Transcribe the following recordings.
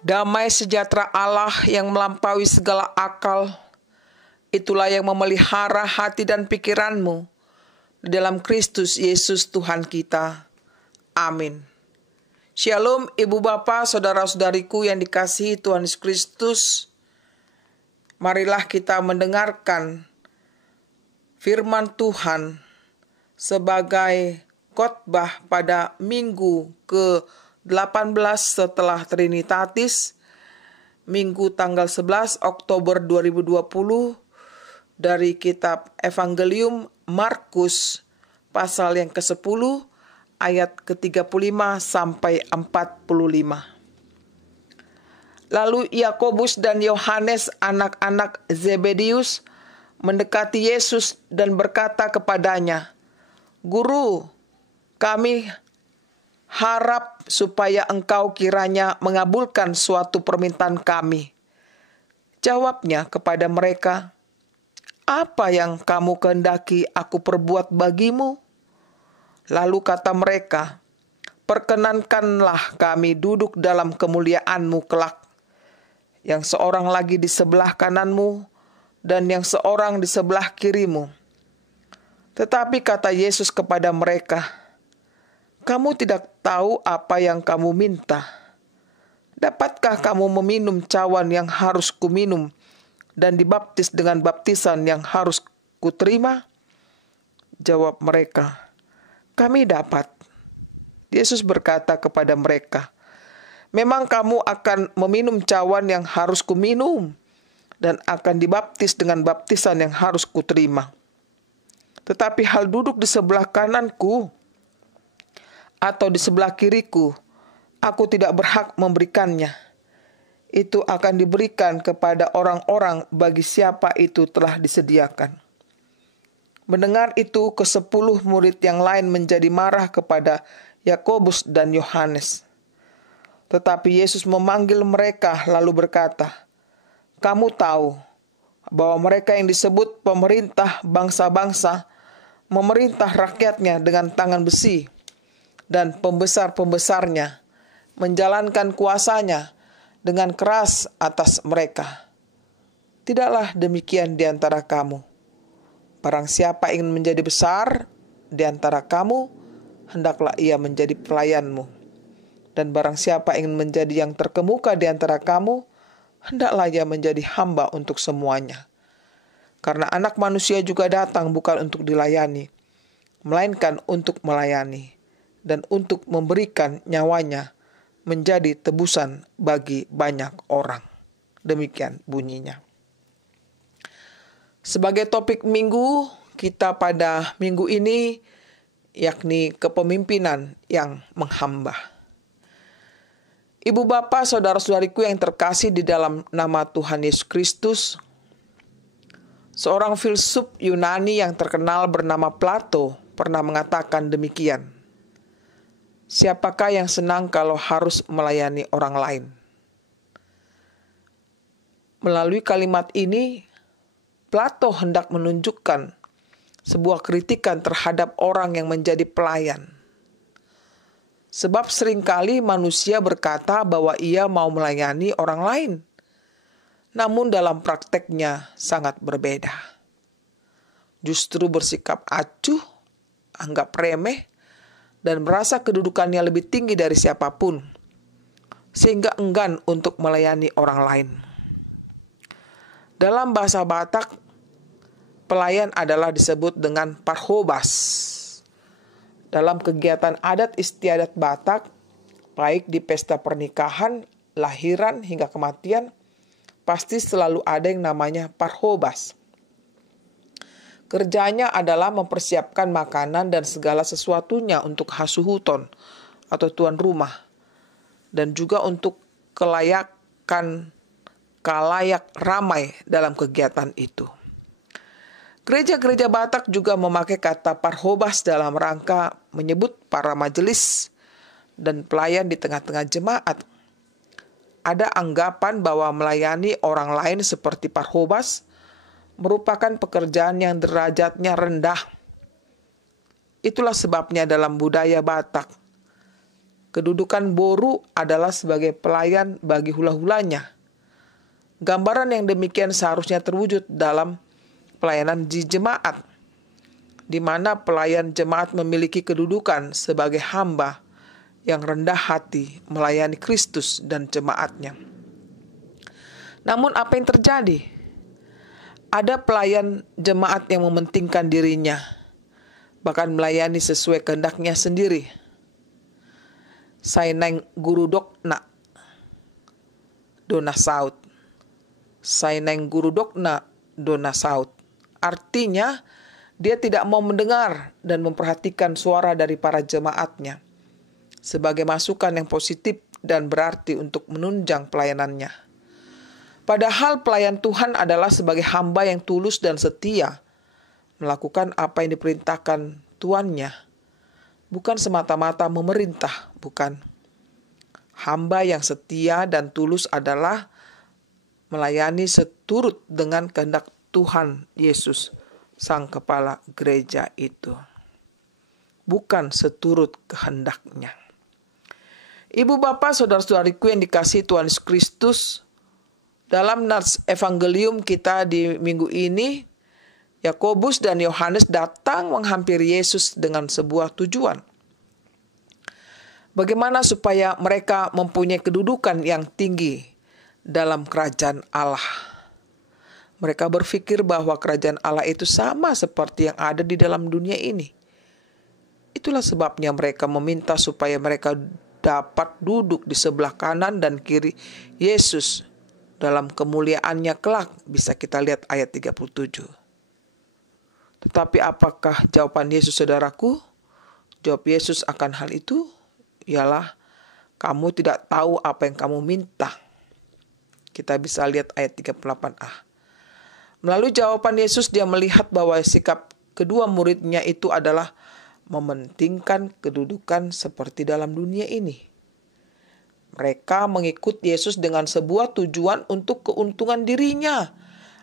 Damai sejahtera Allah yang melampaui segala akal, itulah yang memelihara hati dan pikiranmu di dalam Kristus Yesus Tuhan kita. Amin. Shalom Ibu Bapa, Saudara-saudariku yang dikasihi Tuhan Yesus Kristus. Marilah kita mendengarkan firman Tuhan sebagai khotbah pada minggu ke-18 setelah Trinitatis, Minggu tanggal 11 Oktober 2020, dari kitab Evangelium Markus pasal yang ke-10 ayat ke-35 sampai 45. Lalu Yakobus dan Yohanes, anak-anak Zebedius, mendekati Yesus dan berkata kepadanya, "Guru, kami harap supaya engkau kiranya mengabulkan suatu permintaan kami." Jawabnya kepada mereka, "Apa yang kamu kehendaki aku perbuat bagimu?" Lalu kata mereka, "Perkenankanlah kami duduk dalam kemuliaan-Mu kelak, yang seorang lagi di sebelah kananmu dan yang seorang di sebelah kirimu." Tetapi kata Yesus kepada mereka, "Kamu tidak tahu apa yang kamu minta. Dapatkah kamu meminum cawan yang harus kuminum dan dibaptis dengan baptisan yang harus kuterima?" Jawab mereka, "Kami dapat." Yesus berkata kepada mereka, "Memang kamu akan meminum cawan yang harus kuminum dan akan dibaptis dengan baptisan yang harus kuterima. Tetapi hal duduk di sebelah kananku atau di sebelah kiriku, aku tidak berhak memberikannya. Itu akan diberikan kepada orang-orang bagi siapa itu telah disediakan." Mendengar itu, ke-10 murid yang lain menjadi marah kepada Yakobus dan Yohanes. Tetapi Yesus memanggil mereka lalu berkata, "Kamu tahu bahwa mereka yang disebut pemerintah bangsa-bangsa memerintah rakyatnya dengan tangan besi, dan pembesar-pembesarnya menjalankan kuasanya dengan keras atas mereka. Tidaklah demikian di antara kamu. Barang siapa ingin menjadi besar di antara kamu, hendaklah ia menjadi pelayanmu. Dan barang siapa ingin menjadi yang terkemuka di antara kamu, hendaklah ia menjadi hamba untuk semuanya. Karena Anak Manusia juga datang bukan untuk dilayani, melainkan untuk melayani, dan untuk memberikan nyawanya menjadi tebusan bagi banyak orang." Demikian bunyinya. Sebagai topik minggu kita pada minggu ini, yakni kepemimpinan yang menghamba. Ibu Bapa, Saudara-saudariku yang terkasih di dalam nama Tuhan Yesus Kristus, seorang filsuf Yunani yang terkenal bernama Plato pernah mengatakan demikian, "Siapakah yang senang kalau harus melayani orang lain?" Melalui kalimat ini, Plato hendak menunjukkan sebuah kritikan terhadap orang yang menjadi pelayan. Sebab seringkali manusia berkata bahwa ia mau melayani orang lain, namun dalam prakteknya sangat berbeda. Justru bersikap acuh, anggap remeh, dan merasa kedudukannya lebih tinggi dari siapapun, sehingga enggan untuk melayani orang lain. Dalam bahasa Batak, pelayan adalah disebut dengan parhobas. Dalam kegiatan adat istiadat Batak, baik di pesta pernikahan, lahiran, hingga kematian, pasti selalu ada yang namanya parhobas. Kerjanya adalah mempersiapkan makanan dan segala sesuatunya untuk hasuhuton atau tuan rumah, dan juga untuk kalayak ramai dalam kegiatan itu. Gereja-gereja Batak juga memakai kata parhobas dalam rangka menyebut para majelis dan pelayan di tengah-tengah jemaat. Ada anggapan bahwa melayani orang lain seperti parhobas merupakan pekerjaan yang derajatnya rendah. Itulah sebabnya dalam budaya Batak, Kedudukan boru adalah sebagai pelayan bagi hula-hulanya. Gambaran yang demikian seharusnya terwujud dalam pelayanan di jemaat, di mana pelayan jemaat memiliki kedudukan sebagai hamba yang rendah hati melayani Kristus dan jemaatnya. Namun apa yang terjadi? Ada pelayan jemaat yang mementingkan dirinya, bahkan melayani sesuai kehendaknya sendiri. Saineng guru dokna, dona saut. Saineng guru dokna, dona saut. Artinya, dia tidak mau mendengar dan memperhatikan suara dari para jemaatnya sebagai masukan yang positif dan berarti untuk menunjang pelayanannya. Padahal pelayan Tuhan adalah sebagai hamba yang tulus dan setia, melakukan apa yang diperintahkan tuannya, bukan semata-mata memerintah, bukan. Hamba yang setia dan tulus adalah melayani seturut dengan kehendak Tuhan Yesus, Sang Kepala Gereja itu, bukan seturut kehendaknya. Ibu bapak saudara-saudariku yang dikasihi Tuhan Yesus Kristus, dalam nats evangelium kita di minggu ini, Yakobus dan Yohanes datang menghampiri Yesus dengan sebuah tujuan. Bagaimana supaya mereka mempunyai kedudukan yang tinggi dalam kerajaan Allah. Mereka berpikir bahwa kerajaan Allah itu sama seperti yang ada di dalam dunia ini. Itulah sebabnya mereka meminta supaya mereka dapat duduk di sebelah kanan dan kiri Yesus dalam kemuliaannya kelak. Bisa kita lihat ayat 37. Tetapi apakah jawaban Yesus, saudaraku? Jawab Yesus akan hal itu ialah, kamu tidak tahu apa yang kamu minta. Kita bisa lihat ayat 38a. Melalui jawaban Yesus, dia melihat bahwa sikap kedua muridnya itu adalah mementingkan kedudukan seperti dalam dunia ini. Mereka mengikut Yesus dengan sebuah tujuan untuk keuntungan dirinya,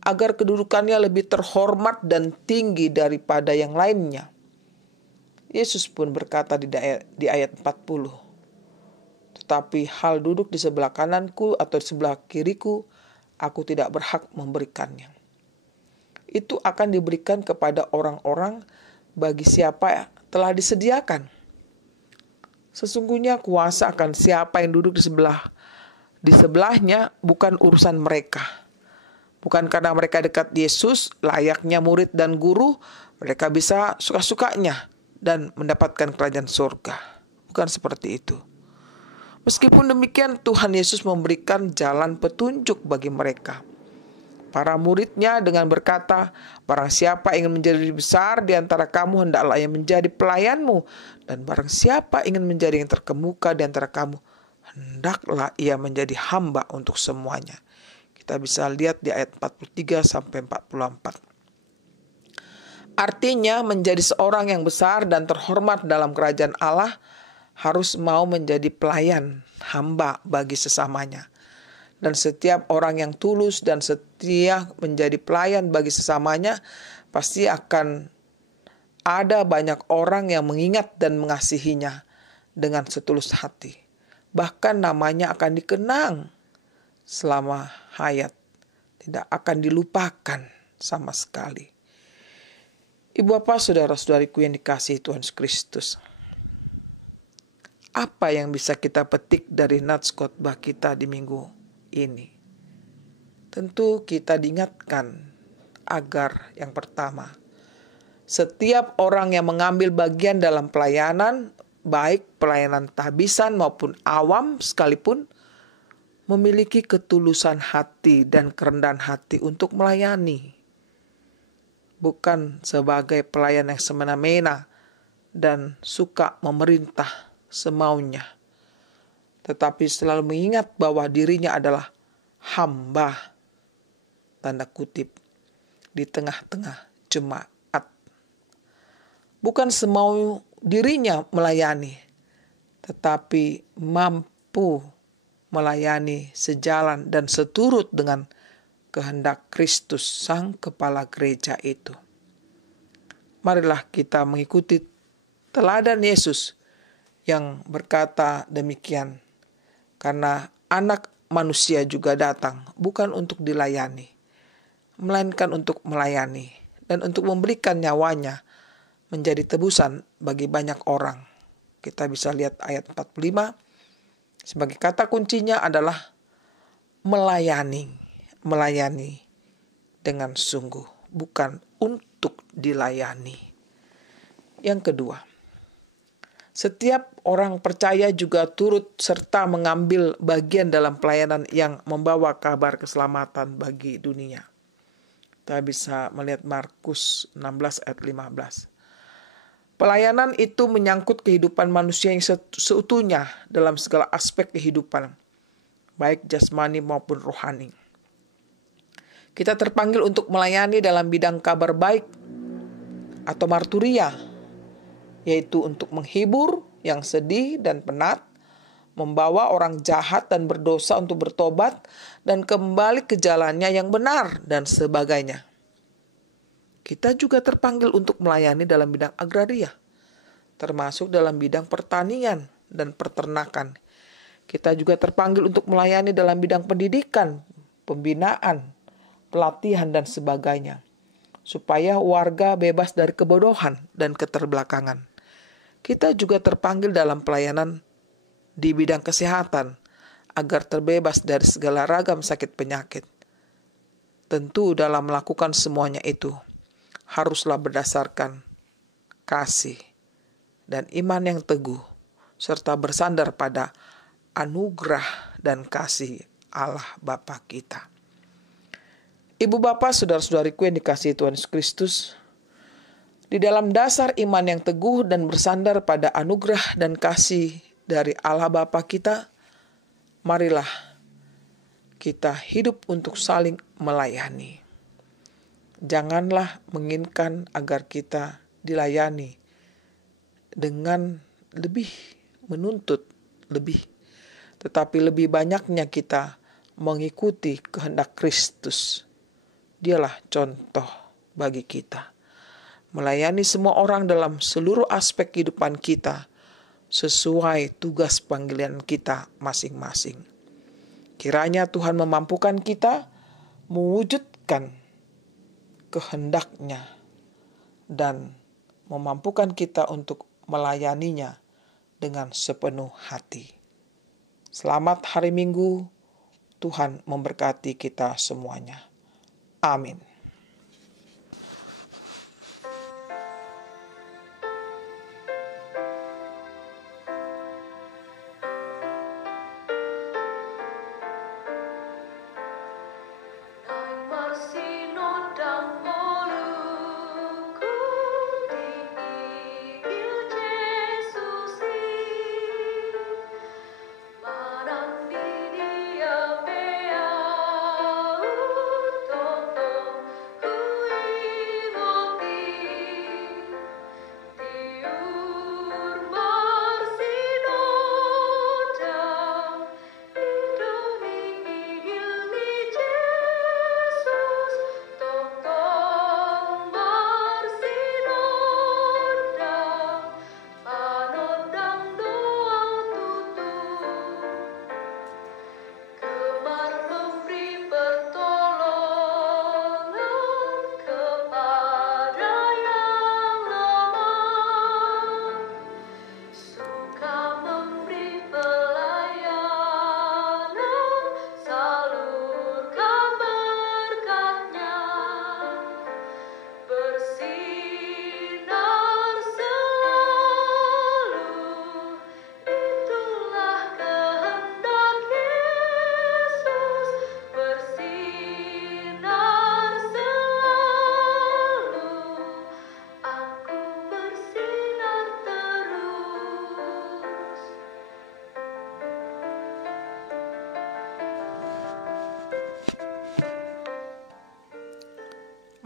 agar kedudukannya lebih terhormat dan tinggi daripada yang lainnya. Yesus pun berkata di ayat 40, tetapi hal duduk di sebelah kananku atau di sebelah kiriku, aku tidak berhak memberikannya. Itu akan diberikan kepada orang-orang bagi siapa telah disediakan. Sesungguhnya kuasa akan siapa yang duduk di sebelahnya bukan urusan mereka. Bukan karena mereka dekat Yesus, layaknya murid dan guru, mereka bisa suka-sukanya dan mendapatkan kerajaan surga. Bukan seperti itu. Meskipun demikian, Tuhan Yesus memberikan jalan petunjuk bagi mereka. Para muridnya dengan berkata, barang siapa ingin menjadi besar di antara kamu, hendaklah ia menjadi pelayanmu. Dan barang siapa ingin menjadi yang terkemuka di antara kamu, hendaklah ia menjadi hamba untuk semuanya. Kita bisa lihat di ayat 43 sampai 44. Artinya menjadi seorang yang besar dan terhormat dalam kerajaan Allah harus mau menjadi pelayan, hamba bagi sesamanya. Dan setiap orang yang tulus dan setia menjadi pelayan bagi sesamanya, pasti akan ada banyak orang yang mengingat dan mengasihinya dengan setulus hati. Bahkan namanya akan dikenang selama hayat, tidak akan dilupakan sama sekali. Ibu bapak saudara-saudariku yang dikasihi Tuhan Yesus Kristus, apa yang bisa kita petik dari nats khotbah kita di minggu ini? Tentu kita diingatkan agar yang pertama, setiap orang yang mengambil bagian dalam pelayanan, baik pelayanan tahbisan maupun awam sekalipun, memiliki ketulusan hati dan kerendahan hati untuk melayani. Bukan sebagai pelayan yang semena-mena dan suka memerintah semaunya, tetapi selalu mengingat bahwa dirinya adalah hamba, tanda kutip, di tengah-tengah jemaat. Bukan semau dirinya melayani, tetapi mampu melayani sejalan dan seturut dengan kehendak Kristus, Sang Kepala Gereja itu. Marilah kita mengikuti teladan Yesus yang berkata demikian, karena Anak Manusia juga datang bukan untuk dilayani, melainkan untuk melayani dan untuk memberikan nyawanya menjadi tebusan bagi banyak orang. Kita bisa lihat ayat 45. Sebagai kata kuncinya adalah melayani. Melayani dengan sungguh, bukan untuk dilayani. Yang kedua, setiap orang percaya juga turut serta mengambil bagian dalam pelayanan yang membawa kabar keselamatan bagi dunia. Kita bisa melihat Markus 16 ayat 15. Pelayanan itu menyangkut kehidupan manusia yang seutuhnya dalam segala aspek kehidupan, baik jasmani maupun rohani. Kita terpanggil untuk melayani dalam bidang kabar baik atau marturia, yaitu untuk menghibur yang sedih dan penat, membawa orang jahat dan berdosa untuk bertobat dan kembali ke jalannya yang benar, dan sebagainya. Kita juga terpanggil untuk melayani dalam bidang agraria, termasuk dalam bidang pertanian dan peternakan. Kita juga terpanggil untuk melayani dalam bidang pendidikan, pembinaan, pelatihan, dan sebagainya, supaya warga bebas dari kebodohan dan keterbelakangan. Kita juga terpanggil dalam pelayanan di bidang kesehatan, agar terbebas dari segala ragam sakit penyakit. Tentu dalam melakukan semuanya itu, haruslah berdasarkan kasih dan iman yang teguh, serta bersandar pada anugerah dan kasih Allah Bapa kita. Ibu bapak, saudara-saudariku yang dikasihi Tuhan Yesus Kristus, di dalam dasar iman yang teguh dan bersandar pada anugerah dan kasih dari Allah Bapa kita, marilah kita hidup untuk saling melayani. Janganlah menginginkan agar kita dilayani dengan lebih menuntut lebih, tetapi lebih banyaknya kita mengikuti kehendak Kristus. Dialah contoh bagi kita. Melayani semua orang dalam seluruh aspek kehidupan kita sesuai tugas panggilan kita masing-masing. Kiranya Tuhan memampukan kita mewujudkan kehendaknya dan memampukan kita untuk melayaninya dengan sepenuh hati. Selamat hari Minggu, Tuhan memberkati kita semuanya. Amin.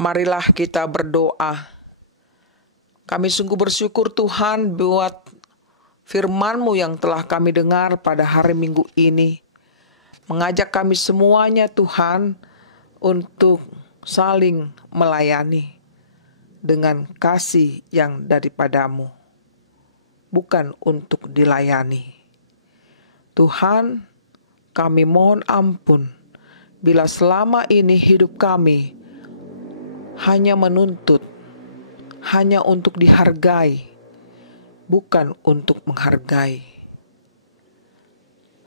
Marilah kita berdoa. Kami sungguh bersyukur Tuhan buat firman-Mu yang telah kami dengar pada hari Minggu ini. Mengajak kami semuanya Tuhan untuk saling melayani dengan kasih yang daripada-Mu. bukan untuk dilayani. Tuhan, kami mohon ampun bila selama ini hidup kami hanya menuntut, hanya untuk dihargai, bukan untuk menghargai.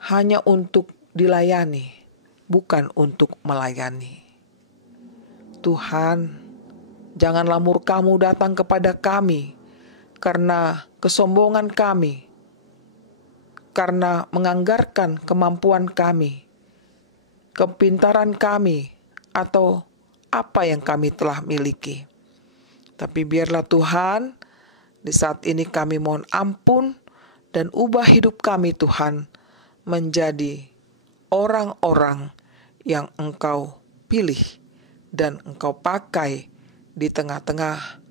Hanya untuk dilayani, bukan untuk melayani. Tuhan, janganlah murka-Mu datang kepada kami karena kesombongan kami, karena menganggarkan kemampuan kami, kepintaran kami, atau apa yang kami telah miliki. Tapi biarlah Tuhan, di saat ini kami mohon ampun dan ubah hidup kami Tuhan menjadi orang-orang yang Engkau pilih dan Engkau pakai di tengah-tengah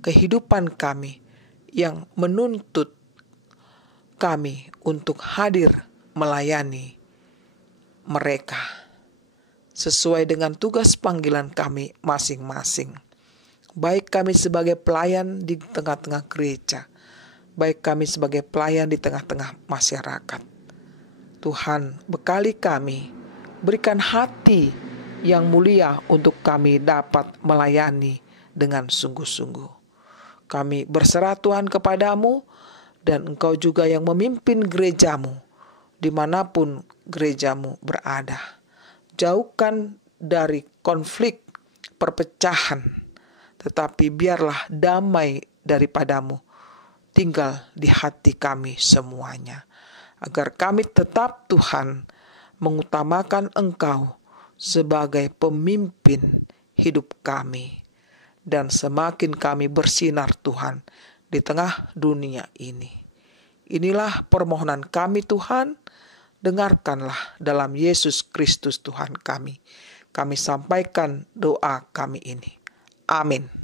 kehidupan kami yang menuntut kami untuk hadir melayani mereka sesuai dengan tugas panggilan kami masing-masing. Baik kami sebagai pelayan di tengah-tengah gereja, baik kami sebagai pelayan di tengah-tengah masyarakat. Tuhan, bekali kami, berikan hati yang mulia untuk kami dapat melayani dengan sungguh-sungguh. Kami berserah Tuhan kepadamu, dan Engkau juga yang memimpin gerejamu, dimanapun gerejamu berada. Jauhkan dari konflik, perpecahan, tetapi biarlah damai daripadamu tinggal di hati kami semuanya. Agar kami tetap Tuhan mengutamakan Engkau sebagai pemimpin hidup kami. Dan semakin kami bersinar Tuhan di tengah dunia ini. Inilah permohonan kami Tuhan, dengarkanlah dalam Yesus Kristus Tuhan kami. Kami sampaikan doa kami ini. Amin.